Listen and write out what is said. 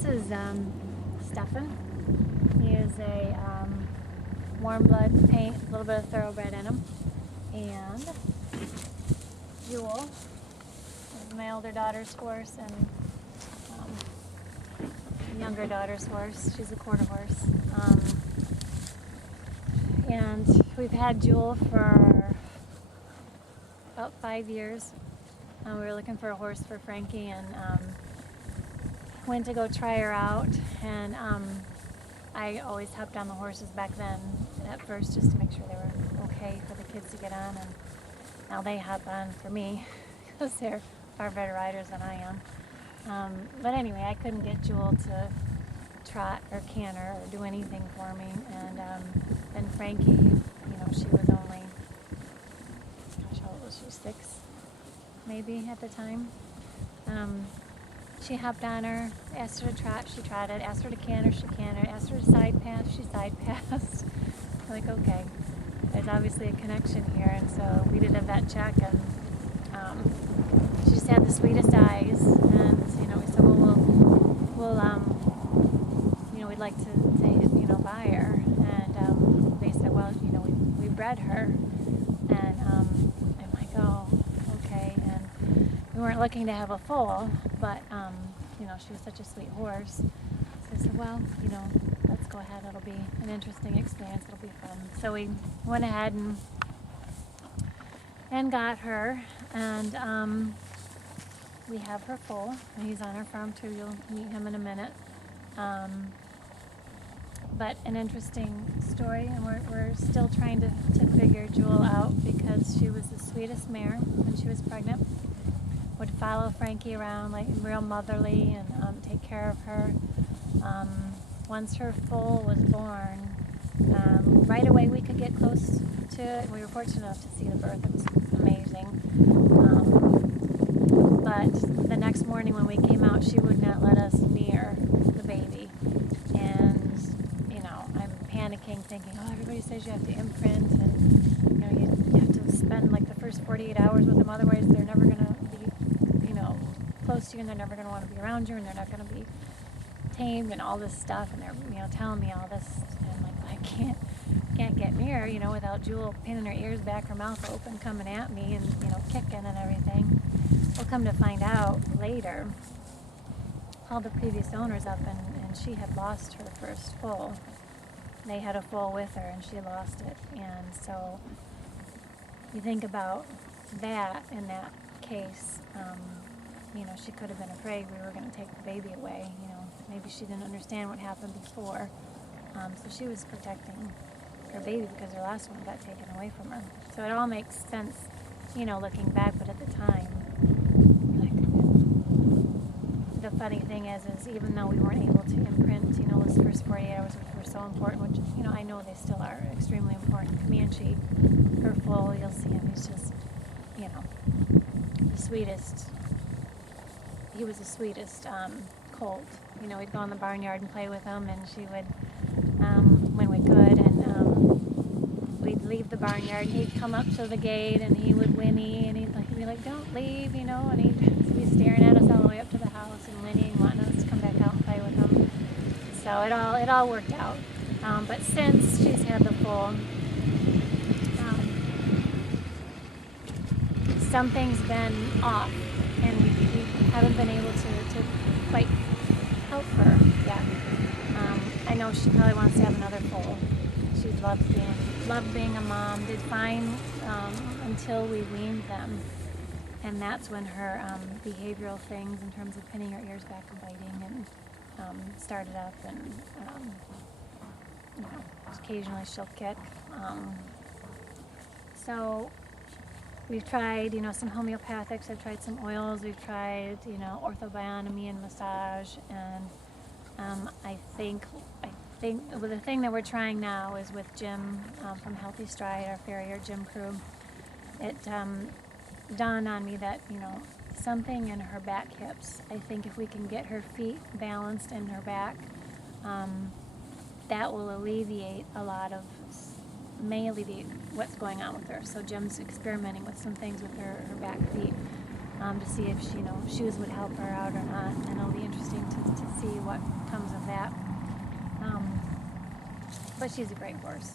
This is Stefan. He is a warm blood paint, a little bit of thoroughbred in him. And Jewel is my older daughter's horse and younger daughter's horse. She's a quarter horse. And we've had Jewel for about 5 years. We were looking for a horse for Frankie and went to go try her out, and I always hopped on the horses back then at first just to make sure they were okay for the kids to get on, and now they hop on for me because they're far better riders than I am. But anyway, I couldn't get Jewel to trot or canter or do anything for me, and then Frankie, she was only, gosh, how old was she, 6 maybe at the time. She hopped on her, asked her to trot, she trotted, asked her to canter, she cantered, asked her to side pass, she side passed. I'm like, okay, there's obviously a connection here, and so we did a vet check, and she just had the sweetest eyes, and we said, well, we'd like to say, buy her, and they said, well, we bred her, and I'm like, oh, okay, and we weren't looking to have a foal, but she was such a sweet horse. So I said, well, let's go ahead. It'll be an interesting experience. It'll be fun. So we went ahead and got her, and we have her foal. He's on our farm too. You'll meet him in a minute. But an interesting story, and we're still trying to figure Jewel out because she was the sweetest mare when she was pregnant. Would follow Frankie around like real motherly and take care of her. Once her foal was born, right away we could get close to it. We were fortunate enough to see the birth. It was amazing. But the next morning when we came out, she would not let us near the baby. And, I'm panicking, thinking, oh, everybody says you have to imprint, and, you have to spend like the first 48 hours with them, otherwise they're never going to be close to you, and they're never going to want to be around you, and they're not going to be tamed, and all this stuff, and they're telling me all this, and I'm like, I can't get near without Jewel pinning her ears back, her mouth open, coming at me, and kicking and everything. We'll come to find out later, called the previous owners up, and she had lost her first foal. They had a foal with her, and she lost it. And so you think about that in that case. She could have been afraid we were going to take the baby away. Maybe she didn't understand what happened before. So she was protecting her baby because her last one got taken away from her. So it all makes sense, looking back, but at the time, the funny thing is even though we weren't able to imprint, those first 48 hours, which were so important, which, I know they still are extremely important. Comanche, her foal, you'll see him, he's just, the sweetest. He was the sweetest colt. We'd go in the barnyard and play with him, and she would, when we could, and we'd leave the barnyard, and he'd come up to the gate, and he would whinny, and he'd be like, don't leave, and he'd be staring at us all the way up to the house and whinnying, wanting us to come back out and play with him. So it all worked out. But since she's had the foal, something's been off, and we haven't been able to quite help her yet. I know she probably wants to have another foal. She loved being a mom, did fine until we weaned them. And that's when her behavioral things in terms of pinning her ears back and biting and started up, and occasionally she'll kick. So we've tried, some homeopathics. I've tried some oils. We've tried, orthobionomy and massage. And I think the thing that we're trying now is with Jim from Healthy Stride, our farrier, Jim Crew. It dawned on me that, something in her back hips. I think if we can get her feet balanced in her back, that will alleviate may alleviate what's going on with her. So Jim's experimenting with some things with her back feet to see if shoes would help her out or not, and it'll be interesting to see what comes of that. But she's a great horse.